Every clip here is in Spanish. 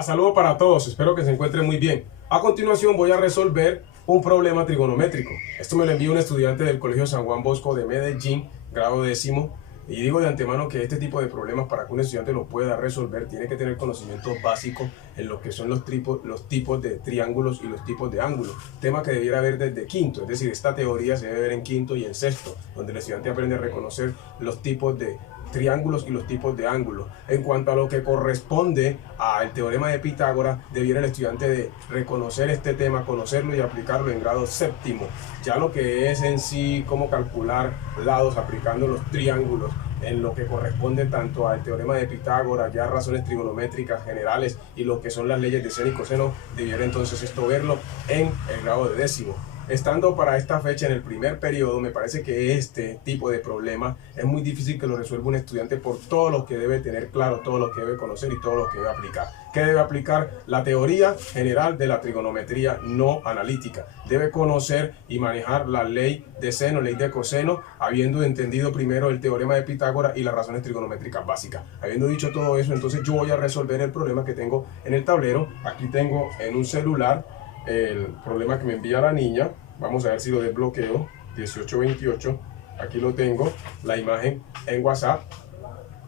Hola, saludos para todos, espero que se encuentren muy bien. A continuación voy a resolver un problema trigonométrico. Esto me lo envió un estudiante del Colegio San Juan Bosco de Medellín, grado 10º. Y digo de antemano que este tipo de problemas, para que un estudiante lo pueda resolver, tiene que tener conocimientos básicos en lo que son los tipos de triángulos y los tipos de ángulos. Tema que debiera haber desde quinto, es decir, esta teoría se debe ver en quinto y en sexto, donde el estudiante aprende a reconocer los tipos de triángulos y los tipos de ángulos. En cuanto a lo que corresponde al teorema de Pitágoras, debiera el estudiante de reconocer este tema, conocerlo y aplicarlo en grado séptimo. Ya lo que es en sí cómo calcular lados aplicando los triángulos, en lo que corresponde tanto al teorema de Pitágoras, ya razones trigonométricas generales y lo que son las leyes de seno y coseno, debiera entonces esto verlo en el grado de décimo. Estando para esta fecha en el primer periodo, me parece que este tipo de problema es muy difícil que lo resuelva un estudiante por todo lo que debe tener claro, todo lo que debe conocer y todo lo que debe aplicar. ¿Qué debe aplicar? La teoría general de la trigonometría no analítica. Debe conocer y manejar la ley de seno, ley de coseno, habiendo entendido primero el teorema de Pitágoras y las razones trigonométricas básicas. Habiendo dicho todo eso, entonces yo voy a resolver el problema que tengo en el tablero. Aquí tengo en un celular el problema que me envía la niña. Vamos a ver si lo desbloqueo. 1828, aquí lo tengo, la imagen en WhatsApp.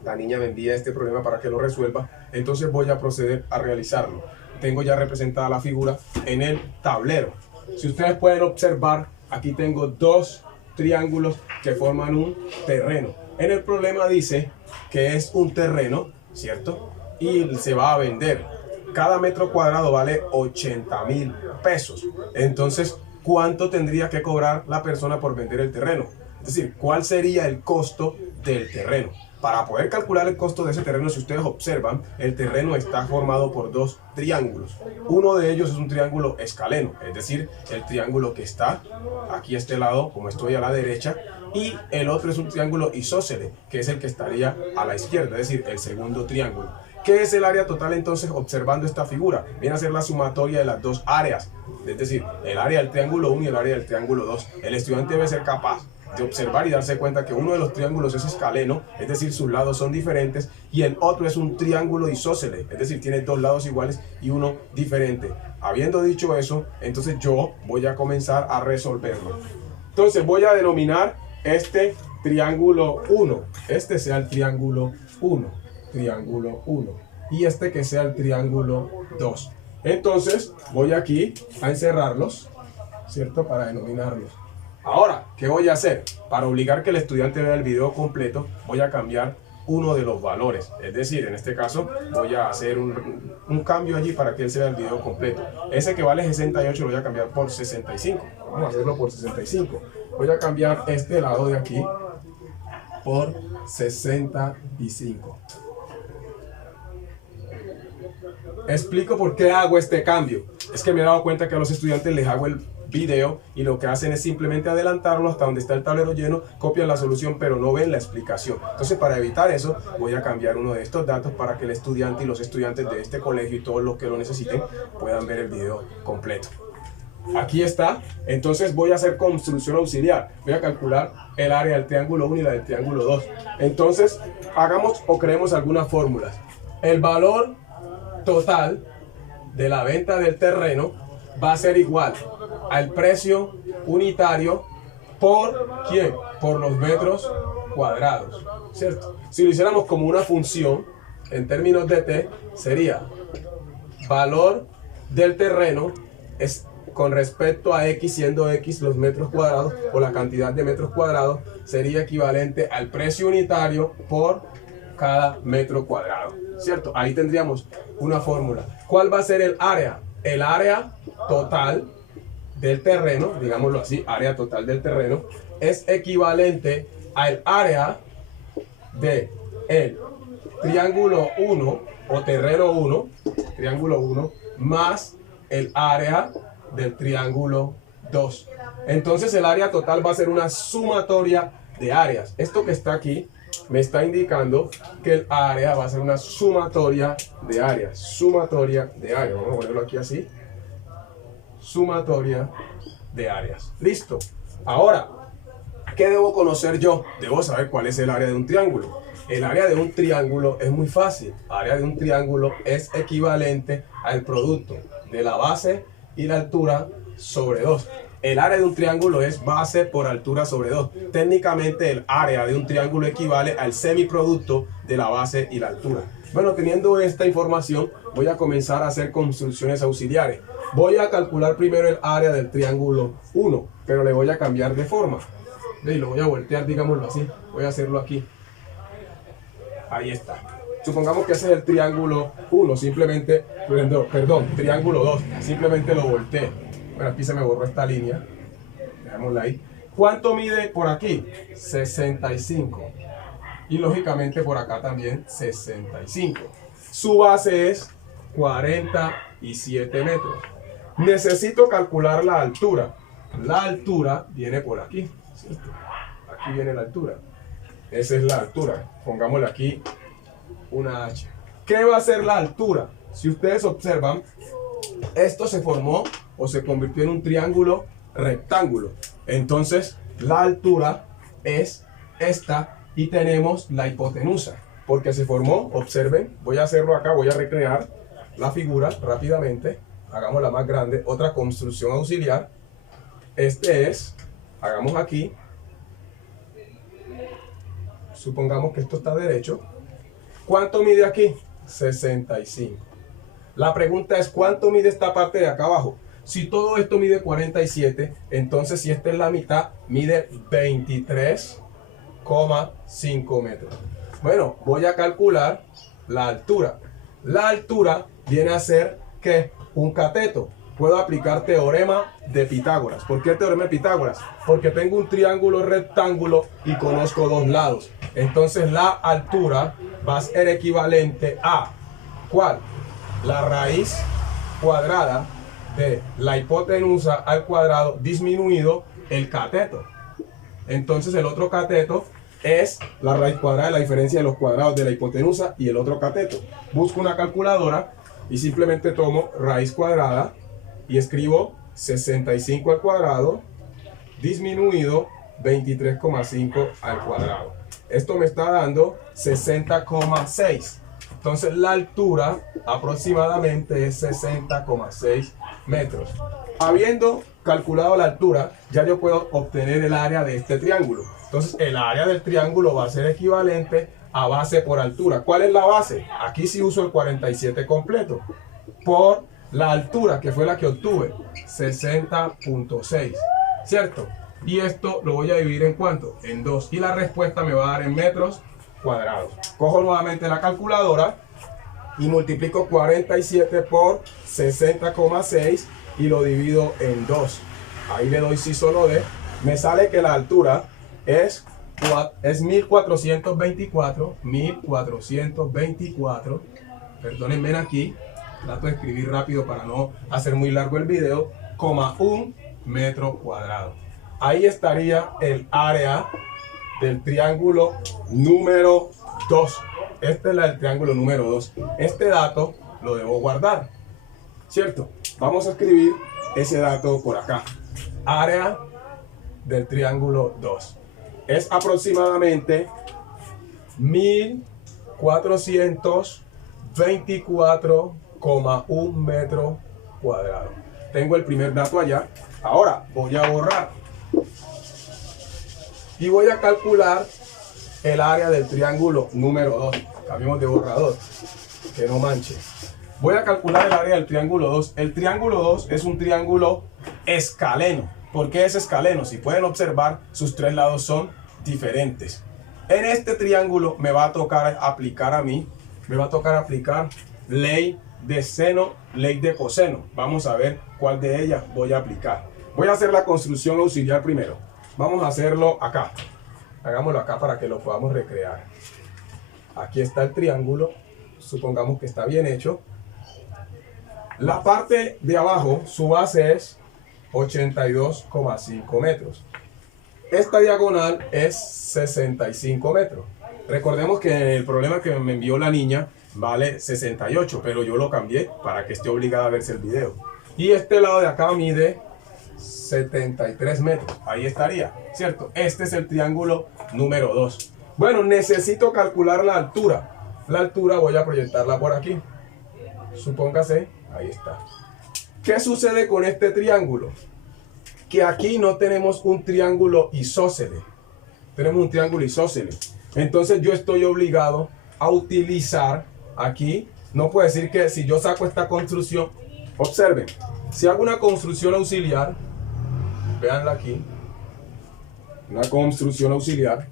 La niña me envía este problema para que lo resuelva, entonces voy a proceder a realizarlo. Tengo ya representada la figura en el tablero. Si ustedes pueden observar, aquí tengo dos triángulos que forman un terreno. En el problema dice que es un terreno, ¿cierto? Y se va a vender. Cada metro cuadrado vale 80.000 pesos. Entonces, ¿cuánto tendría que cobrar la persona por vender el terreno? Es decir, ¿cuál sería el costo del terreno? Para poder calcular el costo de ese terreno, si ustedes observan, el terreno está formado por dos triángulos. Uno de ellos es un triángulo escaleno, es decir, el triángulo que está aquí a este lado, como estoy a la derecha, y el otro es un triángulo isósceles, que es el que estaría a la izquierda, es decir, el segundo triángulo. ¿Qué es el área total entonces observando esta figura? Viene a ser la sumatoria de las dos áreas, es decir, el área del triángulo 1 y el área del triángulo 2. El estudiante debe ser capaz de observar y darse cuenta que uno de los triángulos es escaleno, es decir, sus lados son diferentes, y el otro es un triángulo isósceles, es decir, tiene dos lados iguales y uno diferente. Habiendo dicho eso, entonces yo voy a comenzar a resolverlo. Entonces voy a denominar este triángulo 1, este sea el triángulo 1. Triángulo 1 y este que sea el triángulo 2. Entonces voy aquí a encerrarlos, ¿cierto? Para denominarlos. Ahora, ¿qué voy a hacer? Para obligar que el estudiante vea el video completo, voy a cambiar uno de los valores. Es decir, en este caso voy a hacer un cambio allí para que él se vea el video completo. Ese que vale 68 lo voy a cambiar por 65. Vamos a hacerlo por 65. Voy a cambiar este lado de aquí por 65. Explico por qué hago este cambio. Es que me he dado cuenta que a los estudiantes les hago el video y lo que hacen es simplemente adelantarlo hasta donde está el tablero lleno, copian la solución pero no ven la explicación. Entonces, para evitar eso, voy a cambiar uno de estos datos para que el estudiante y los estudiantes de este colegio y todos los que lo necesiten puedan ver el video completo. Aquí está. Entonces voy a hacer construcción auxiliar. Voy a calcular el área del triángulo 1 y la del triángulo 2. Entonces, hagamos o creemos algunas fórmulas. El valor total de la venta del terreno va a ser igual al precio unitario por ¿quién? Por los metros cuadrados, ¿cierto? Si lo hiciéramos como una función en términos de t, sería valor del terreno es con respecto a x, siendo x los metros cuadrados o la cantidad de metros cuadrados, sería equivalente al precio unitario por cada metro cuadrado, ¿cierto? Ahí tendríamos una fórmula. ¿Cuál va a ser el área? El área total del terreno, digámoslo así, área total del terreno, es equivalente al área de el triángulo 1 o terreno 1, triángulo 1, más el área del triángulo 2. Entonces el área total va a ser una sumatoria de áreas. Esto que está aquí me está indicando que el área va a ser una sumatoria de áreas. Sumatoria de áreas. Vamos a ponerlo aquí así. Sumatoria de áreas. Listo. Ahora, ¿Qué debo conocer yo? Debo saber cuál es el área de un triángulo. El área de un triángulo es muy fácil. El área de un triángulo es equivalente al producto de la base y la altura sobre 2. El área de un triángulo es base por altura sobre 2. Técnicamente el área de un triángulo equivale al semiproducto de la base y la altura. Bueno, teniendo esta información, voy a comenzar a hacer construcciones auxiliares. Voy a calcular primero el área del triángulo 1, pero le voy a cambiar de forma. Y lo voy a voltear, digámoslo así. Voy a hacerlo aquí. Ahí está. Supongamos que ese es el triángulo 1, simplemente, perdón, triángulo 2, simplemente lo volteé. Bueno, aquí se me borró esta línea. Dejémosla ahí. ¿Cuánto mide por aquí? 65. Y lógicamente por acá también 65. Su base es 47 metros. Necesito calcular la altura. La altura viene por aquí, ¿cierto? Aquí viene la altura. Esa es la altura. Pongámosle aquí una H. ¿Qué va a ser la altura? Si ustedes observan, esto se formó o se convirtió en un triángulo rectángulo. Entonces, la altura es esta y tenemos la hipotenusa. Porque se formó, observen, voy a hacerlo acá, voy a recrear la figura rápidamente. Hagámosla más grande. Otra construcción auxiliar. Este es, hagamos aquí. Supongamos que esto está derecho. ¿Cuánto mide aquí? 65. La pregunta es, ¿cuánto mide esta parte de acá abajo? Si todo esto mide 47, entonces si esta es la mitad, mide 23,5 metros. Bueno, voy a calcular la altura. La altura viene a ser, ¿qué? Un cateto. Puedo aplicar teorema de Pitágoras. ¿Por qué teorema de Pitágoras? Porque tengo un triángulo rectángulo y conozco dos lados. Entonces la altura va a ser equivalente a, ¿cuál? La raíz cuadrada de la hipotenusa al cuadrado disminuido el cateto. Entonces el otro cateto es la raíz cuadrada de la diferencia de los cuadrados de la hipotenusa y el otro cateto. Busco una calculadora y simplemente tomo raíz cuadrada y escribo 65 al cuadrado disminuido 23,5 al cuadrado. Esto me está dando 60,6. Entonces la altura aproximadamente es 60,6 metros. Habiendo calculado la altura, ya yo puedo obtener el área de este triángulo. Entonces el área del triángulo va a ser equivalente a base por altura. ¿Cuál es la base? Aquí sí uso el 47 completo. Por la altura, que fue la que obtuve, 60,6. ¿Cierto? Y esto lo voy a dividir en ¿cuánto? En 2. Y la respuesta me va a dar en metros cuadrados. Cojo nuevamente la calculadora y multiplico 47 por 60,6 y lo divido en 2. Ahí le doy sí solo de. Me sale que la altura es 1424. Perdónenme aquí. Trato de escribir rápido para no hacer muy largo el video. 1 metro cuadrado. Ahí estaría el área del triángulo número 2. Este es el triángulo número 2. Este dato lo debo guardar, ¿cierto? Vamos a escribir ese dato por acá. Área del triángulo 2. Es aproximadamente 1424,1 metro cuadrado. Tengo el primer dato allá. Ahora voy a borrar. Y voy a calcular el área del triángulo número 2. Cambiemos de borrador, que no manche. Voy a calcular el área del triángulo 2. El triángulo 2 es un triángulo escaleno. ¿Por qué es escaleno? Si pueden observar, sus tres lados son diferentes. En este triángulo me va a tocar aplicar ley de seno, ley de coseno. Vamos a ver cuál de ellas voy a aplicar. Voy a hacer la construcción auxiliar primero. Vamos a hacerlo acá. Hagámoslo acá para que lo podamos recrear. Aquí está el triángulo. Supongamos que está bien hecho. La parte de abajo, su base es 82,5 metros. Esta diagonal es 65 metros. Recordemos que el problema que me envió la niña vale 68, pero yo lo cambié para que esté obligada a verse el video. Y este lado de acá mide 73 metros. Ahí estaría, ¿cierto? Este es el triángulo número 2. Bueno, necesito calcular la altura. La altura voy a proyectarla por aquí. Supóngase, ahí está. ¿Qué sucede con este triángulo? Que aquí no tenemos un triángulo isósceles. Tenemos un triángulo isósceles. Entonces yo estoy obligado a utilizar aquí. No puedo decir que si yo saco esta construcción, observen, si hago una construcción auxiliar, véanla aquí, una construcción auxiliar,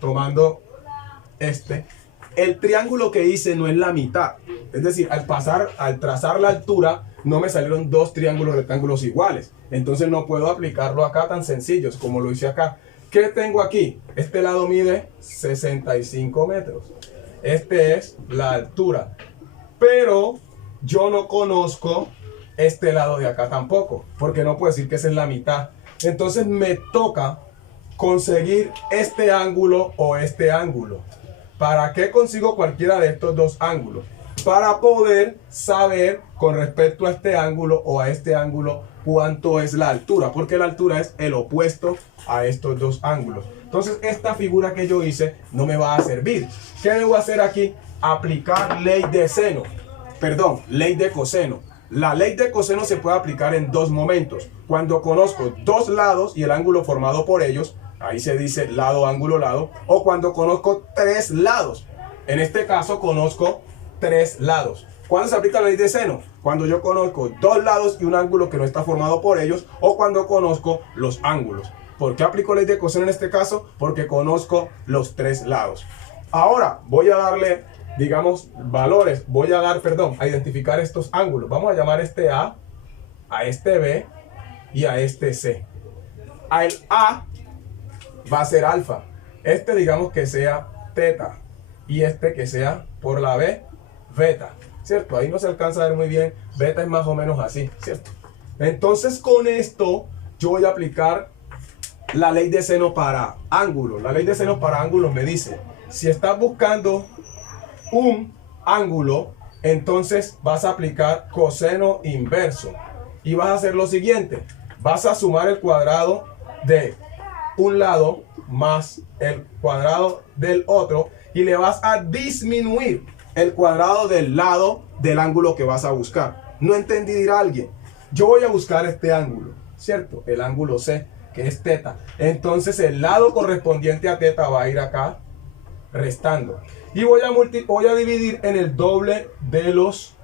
tomando el triángulo que hice no es la mitad. Es decir, al trazar la altura, no me salieron dos triángulos rectángulos iguales. Entonces no puedo aplicarlo acá tan sencillos como lo hice acá. ¿Qué tengo aquí? Este lado mide 65 metros. Este es la altura. Pero yo no conozco este lado de acá tampoco, porque no puedo decir que esa es la mitad. Entonces me toca conseguir este ángulo o este ángulo. ¿Para qué consigo cualquiera de estos dos ángulos? Para poder saber con respecto a este ángulo o a este ángulo cuánto es la altura, porque la altura es el opuesto a estos dos ángulos. Entonces esta figura que yo hice no me va a servir. ¿Qué debo hacer aquí? Aplicar ley de seno, perdón, ley de coseno. La ley de coseno se puede aplicar en dos momentos. Cuando conozco dos lados y el ángulo formado por ellos, ahí se dice lado, ángulo, lado. O cuando conozco tres lados. En este caso conozco tres lados. ¿Cuándo se aplica la ley de seno? Cuando yo conozco dos lados y un ángulo que no está formado por ellos, o cuando conozco los ángulos. ¿Por qué aplico ley de coseno en este caso? Porque conozco los tres lados. Ahora voy a darle, digamos, valores. Voy a a identificar estos ángulos. Vamos a llamar este A este B y a este C. A el A va a ser alfa. Este digamos que sea teta. Y este que sea por la B, beta. ¿Cierto? Ahí no se alcanza a ver muy bien. Beta es más o menos así, ¿cierto? Entonces con esto yo voy a aplicar la ley de seno para ángulos. La ley de seno para ángulos me dice, si estás buscando un ángulo, entonces vas a aplicar coseno inverso. Y vas a hacer lo siguiente. Vas a sumar el cuadrado de un lado más el cuadrado del otro. Y le vas a disminuir el cuadrado del lado del ángulo que vas a buscar. No entendí, dirá alguien. Yo voy a buscar este ángulo, ¿cierto? El ángulo C, que es teta. Entonces el lado correspondiente a teta va a ir acá, restando. Y voy a dividir en el doble de los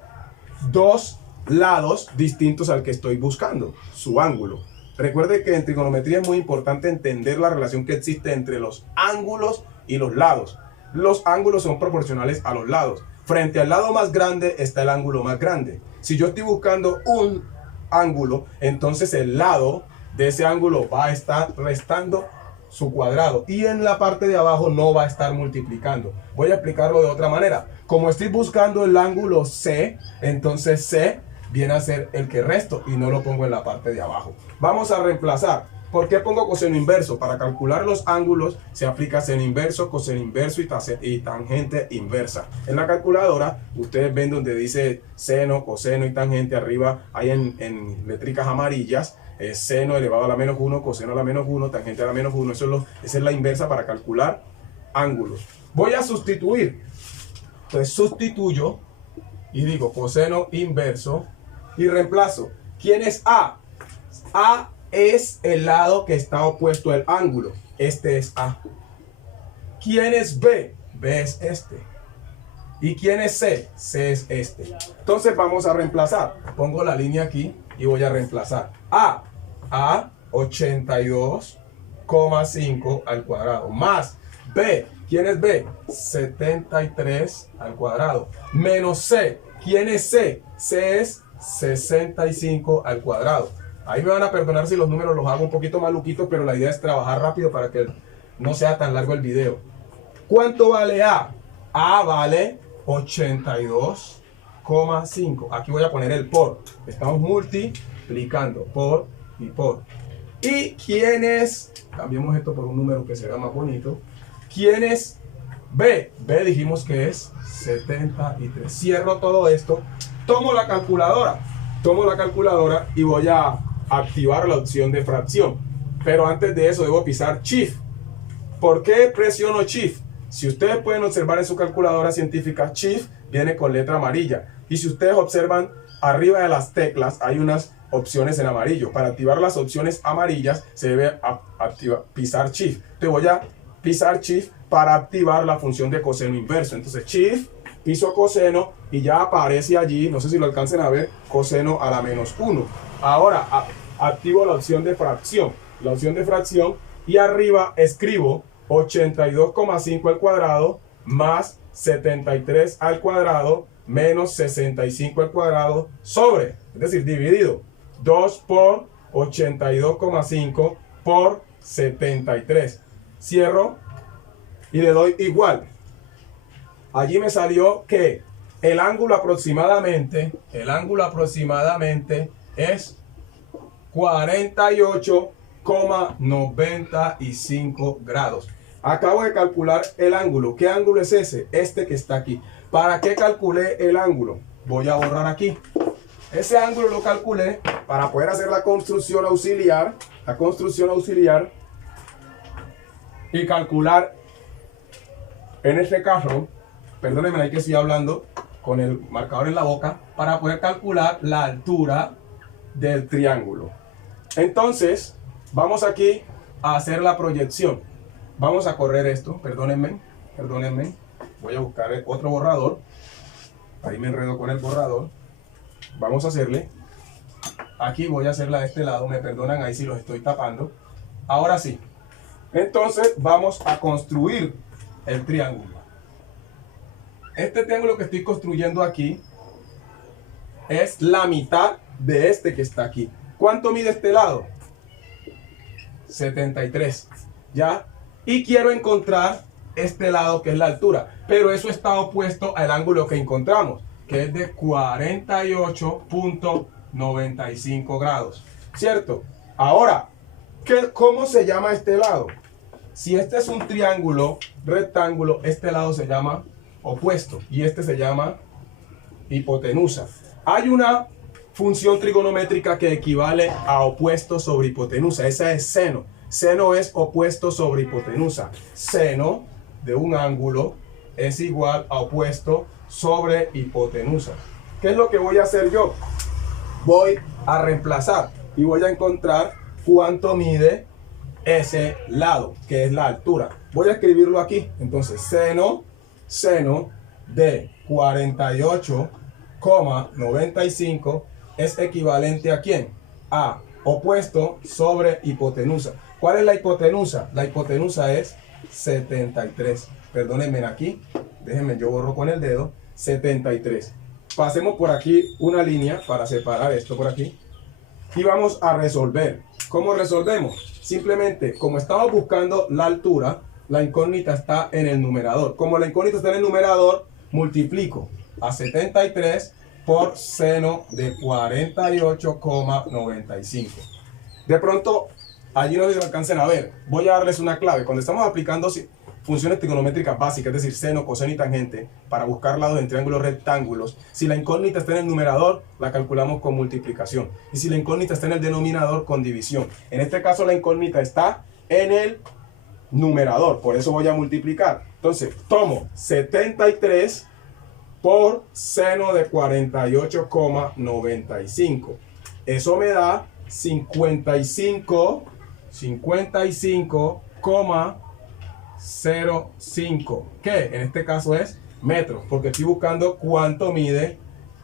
dos lados distintos al que estoy buscando, su ángulo. Recuerde que en trigonometría es muy importante entender la relación que existe entre los ángulos y los lados. Los ángulos son proporcionales a los lados. Frente al lado más grande está el ángulo más grande. Si yo estoy buscando un ángulo, entonces el lado de ese ángulo va a estar restando su cuadrado. Y en la parte de abajo no va a estar multiplicando. Voy a explicarlo de otra manera. Como estoy buscando el ángulo C, entonces C viene a ser el que resto y no lo pongo en la parte de abajo. Vamos a reemplazar. ¿Por qué pongo coseno inverso? Para calcular los ángulos se aplica seno inverso, coseno inverso y tangente inversa. En la calculadora ustedes ven donde dice seno, coseno y tangente. Arriba hay en letricas amarillas seno elevado a la menos 1, coseno a la menos 1, tangente a la menos 1. Esa es la inversa para calcular ángulos. Voy a sustituir. Entonces sustituyo y digo coseno inverso y reemplazo. ¿Quién es A? A es el lado que está opuesto al ángulo. Este es A. ¿Quién es B? B es este. ¿Y quién es C? C es este. Entonces vamos a reemplazar. Pongo la línea aquí y voy a reemplazar. A 82,5 al cuadrado. Más B. ¿Quién es B? 73 al cuadrado. Menos C. ¿Quién es C? C es 65 al cuadrado. Ahí me van a perdonar si los números los hago un poquito maluquitos, pero la idea es trabajar rápido para que no sea tan largo el video. ¿Cuánto vale A? A vale 82,5. Aquí voy a poner el por. Estamos multiplicando por y por. ¿Y quién es? Cambiemos esto por un número que será más bonito. ¿Quién es B? B dijimos que es 73. Cierro todo esto. Tomo la calculadora y voy a activar la opción de fracción. Pero antes de eso debo pisar Shift. ¿Por qué presiono Shift? Si ustedes pueden observar en su calculadora científica, Shift viene con letra amarilla. Y si ustedes observan, arriba de las teclas hay unas opciones en amarillo. Para activar las opciones amarillas se debe pisar Shift. Te voy a pisar Shift para activar la función de coseno inverso. Entonces Shift, piso coseno y ya aparece allí, no sé si lo alcancen a ver, coseno a la menos 1. Ahora activo la opción de fracción. La opción de fracción y arriba escribo 82,5 al cuadrado más 73 al cuadrado menos 65 al cuadrado sobre, es decir, dividido 2 por 82,5 por 73. Cierro y le doy igual. Allí me salió que el ángulo aproximadamente es 48,95 grados. Acabo de calcular el ángulo. ¿Qué ángulo es ese? Este que está aquí. ¿Para qué calculé el ángulo? Voy a borrar aquí. Ese ángulo lo calculé para poder hacer la construcción auxiliar. Y calcular, en este caso, perdónenme ahí que estoy hablando con el marcador en la boca, para poder calcular la altura del triángulo. Entonces, vamos aquí a hacer la proyección. Vamos a correr esto, perdónenme. Voy a buscar otro borrador. Ahí me enredo con el borrador. Vamos a hacerle. Aquí voy a hacerla de este lado, me perdonan ahí si los estoy tapando. Ahora sí. Entonces, vamos a construir el triángulo. Este triángulo que estoy construyendo aquí es la mitad de este que está aquí. ¿Cuánto mide este lado? 73. ¿Ya? Y quiero encontrar este lado que es la altura. Pero eso está opuesto al ángulo que encontramos, que es de 48,95 grados. ¿Cierto? Ahora, ¿cómo se llama este lado? Si este es un triángulo rectángulo, este lado se llama opuesto y este se llama hipotenusa. Hay una función trigonométrica que equivale a opuesto sobre hipotenusa. Esa es seno. Seno es opuesto sobre hipotenusa. Seno de un ángulo es igual a opuesto sobre hipotenusa. ¿Qué es lo que voy a hacer yo? Voy a reemplazar y voy a encontrar cuánto mide ese lado, que es la altura. Voy a escribirlo aquí. Entonces, seno de 48,95 es equivalente ¿a quién? A opuesto sobre hipotenusa. ¿Cuál es la hipotenusa? La hipotenusa es 73. Perdónenme aquí. Déjenme, yo borro con el dedo. 73. Pasemos por aquí una línea para separar esto por aquí. Y vamos a resolver. ¿Cómo resolvemos? Simplemente, como estamos buscando la altura, la incógnita está en el numerador. Como la incógnita está en el numerador, multiplico a 73 por seno de 48,95. De pronto, allí no lo alcancen a ver. Voy a darles una clave. Cuando estamos aplicando funciones trigonométricas básicas, es decir, seno, coseno y tangente, para buscar lados en triángulos rectángulos, si la incógnita está en el numerador, la calculamos con multiplicación. Y si la incógnita está en el denominador, con división. En este caso, la incógnita está en el numerador, por eso voy a multiplicar. Entonces, tomo 73 por seno de 48,95. Eso me da 55,05, que en este caso es metros, porque estoy buscando cuánto mide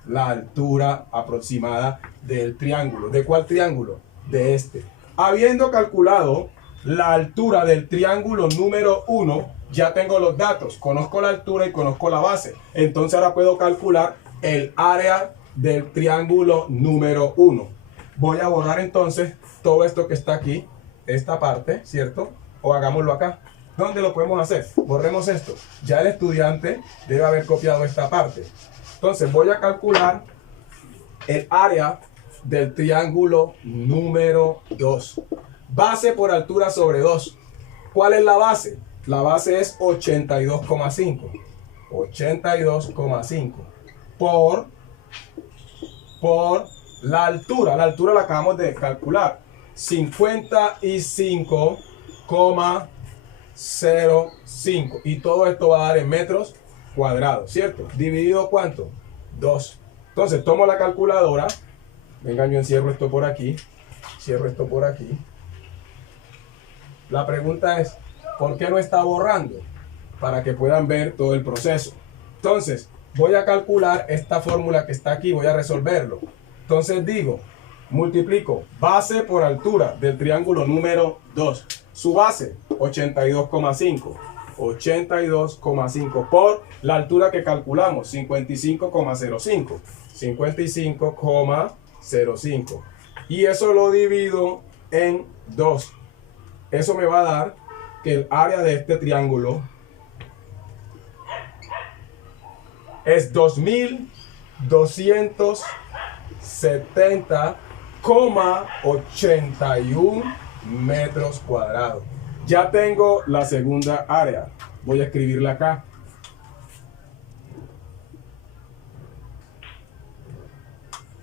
la altura aproximada del triángulo. ¿De cuál triángulo? De este. Habiendo calculado la altura del triángulo número 1, ya tengo los datos, conozco la altura y conozco la base. Entonces ahora puedo calcular el área del triángulo número 1. Voy a borrar entonces todo esto que está aquí, esta parte, ¿cierto? O hagámoslo acá. ¿Dónde lo podemos hacer? Borremos esto. Ya el estudiante debe haber copiado esta parte. Entonces voy a calcular el área del triángulo número 2. Base por altura sobre 2. ¿Cuál es la base? La base es 82,5. 82,5 por La altura la acabamos de calcular. 55,05. Y todo esto va a dar en metros cuadrados, ¿cierto? ¿Dividido cuánto? 2. Entonces tomo la calculadora. Venga, yo encierro esto por aquí. Cierro esto por aquí. La pregunta es, ¿por qué no está borrando? Para que puedan ver todo el proceso. Entonces, voy a calcular esta fórmula que está aquí, voy a resolverlo. Entonces digo, multiplico base por altura del triángulo número 2. Su base, 82,5. 82,5 por la altura que calculamos, 55,05. 55,05. Y eso lo divido en 2. Eso me va a dar que el área de este triángulo es 2270,81 metros cuadrados. Ya tengo la segunda área. Voy a escribirla acá.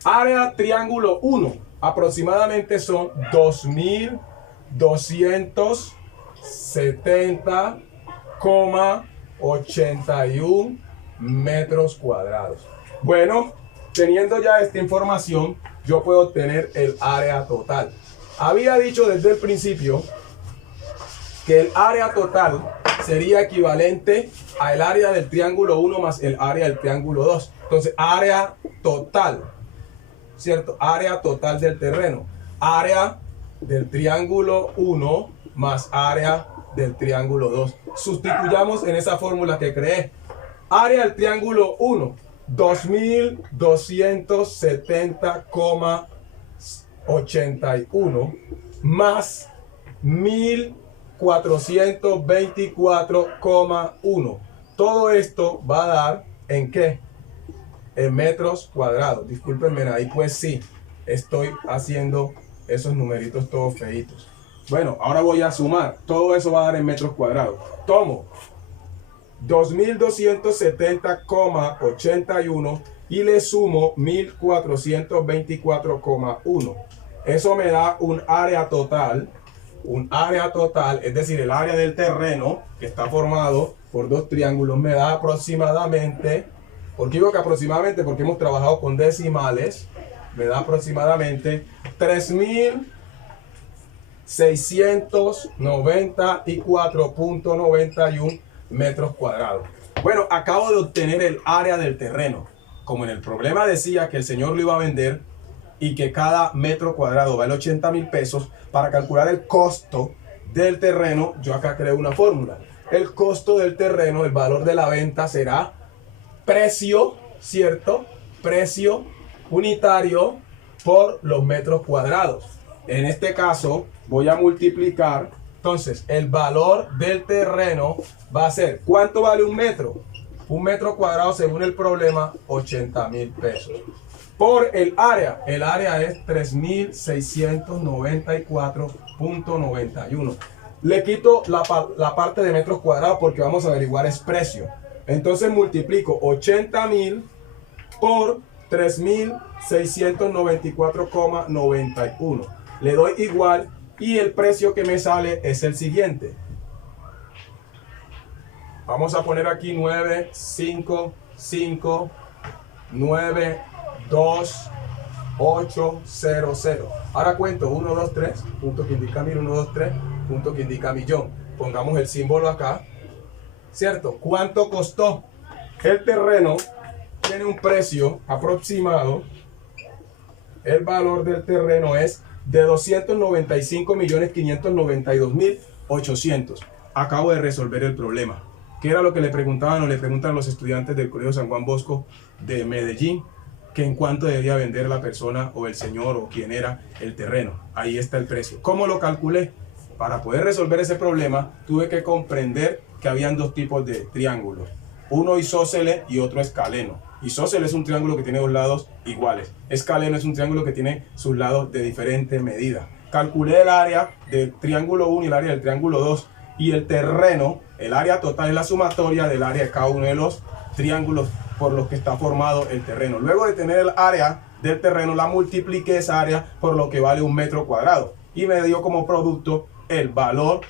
Área triángulo 1 aproximadamente son 2270,81 metros cuadrados. Bueno, teniendo ya esta información, yo puedo obtener el área total. Había dicho desde el principio que el área total sería equivalente al área del triángulo 1 más el área del triángulo 2. Entonces, área total, ¿cierto? Área total del terreno. Área del triángulo 1 más área del triángulo 2. Sustituyamos en esa fórmula que creé. Área del triángulo 1, 2270,81 más 1424,1. Todo esto va a dar ¿en qué? En metros cuadrados. Discúlpenme, ahí pues sí, estoy haciendo esos numeritos todos feitos. Bueno, ahora voy a sumar. Todo eso va a dar en metros cuadrados. Tomo 2270,81 y le sumo 1424,1. Eso me da un área total, es decir, el área del terreno que está formado por dos triángulos, me da aproximadamente, ¿por qué digo que aproximadamente? Porque hemos trabajado con decimales, me da aproximadamente 3.694.91 metros cuadrados. Bueno, acabo de obtener el área del terreno. Como en el problema decía que el señor lo iba a vender y que cada metro cuadrado vale 80,000 pesos, para calcular el costo del terreno, yo acá creo una fórmula. El costo del terreno, el valor de la venta será precio, ¿cierto? Precio unitario por los metros cuadrados. En este caso, voy a multiplicar. Entonces, el valor del terreno va a ser, ¿cuánto vale un metro? Un metro cuadrado, según el problema, 80,000 pesos. Por el área es 3.694.91. Le quito la parte de metros cuadrados porque vamos a averiguar es precio. Entonces multiplico 80,000 por 3.694,91. Le doy igual y el precio que me sale es el siguiente. Vamos a poner aquí 9, 5, 5, 9, 2, 8, 0, 0. Ahora cuento 1, 2, 3, punto que indica 1000, 1, 2, 3, punto que indica millón. Pongamos el símbolo acá, ¿cierto? ¿Cuánto costó? El terreno tiene un precio aproximado. El valor del terreno es de 295.592.800. Acabo de resolver el problema. ¿Qué era lo que le preguntaban o le preguntan los estudiantes del Colegio San Juan Bosco de Medellín? Que en cuánto debía vender la persona o el señor o quién era el terreno. Ahí está el precio. ¿Cómo lo calculé? Para poder resolver ese problema tuve que comprender que habían dos tipos de triángulos. Uno isósceles y otro escaleno. Isósceles es un triángulo que tiene dos lados iguales. Escaleno es un triángulo que tiene sus lados de diferente medida. Calculé el área del triángulo 1 y el área del triángulo 2. Y el terreno, el área total es la sumatoria del área de cada uno de los triángulos por los que está formado el terreno. Luego de tener el área del terreno, la multipliqué esa área por lo que vale un metro cuadrado y me dio como producto el valor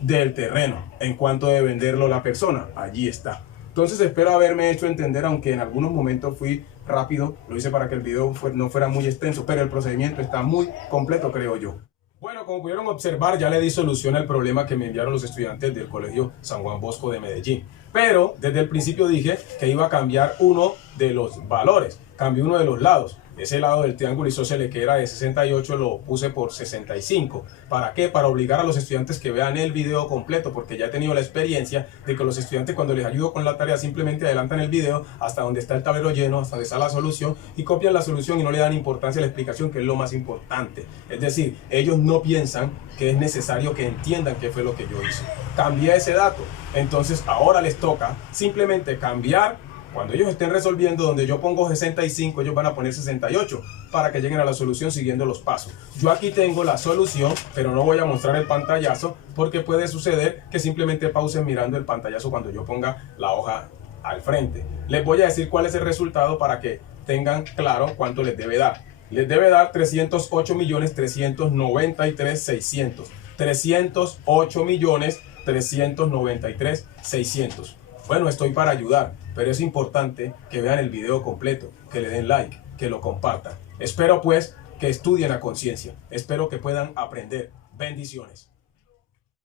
del terreno en cuanto de venderlo la persona. Allí está. Entonces espero haberme hecho entender, aunque en algunos momentos fui rápido, lo hice para que el video no fuera muy extenso, pero el procedimiento está muy completo, creo yo. Bueno, como pudieron observar, ya le di solución al problema que me enviaron los estudiantes del Colegio San Juan Bosco de Medellín. Pero desde el principio dije que iba a cambiar uno de los valores, cambié uno de los lados. Ese lado del triángulo isósceles que era de 68 lo puse por 65. ¿Para qué? Para obligar a los estudiantes que vean el video completo, porque ya he tenido la experiencia de que los estudiantes, cuando les ayudo con la tarea, simplemente adelantan el video hasta donde está el tablero lleno, hasta donde está la solución, y copian la solución y no le dan importancia a la explicación, que es lo más importante. Es decir, ellos no piensan que es necesario que entiendan qué fue lo que yo hice. Cambié ese dato, entonces ahora les toca simplemente cambiar. Cuando ellos estén resolviendo, donde yo pongo 65, ellos van a poner 68 para que lleguen a la solución siguiendo los pasos. Yo aquí tengo la solución, pero no voy a mostrar el pantallazo porque puede suceder que simplemente pausen mirando el pantallazo cuando yo ponga la hoja al frente. Les voy a decir cuál es el resultado para que tengan claro cuánto les debe dar. Les debe dar 308.393.600. 308.393.600. Bueno, estoy para ayudar, pero es importante que vean el video completo, que le den like, que lo compartan. Espero pues que estudien a conciencia. Espero que puedan aprender. Bendiciones.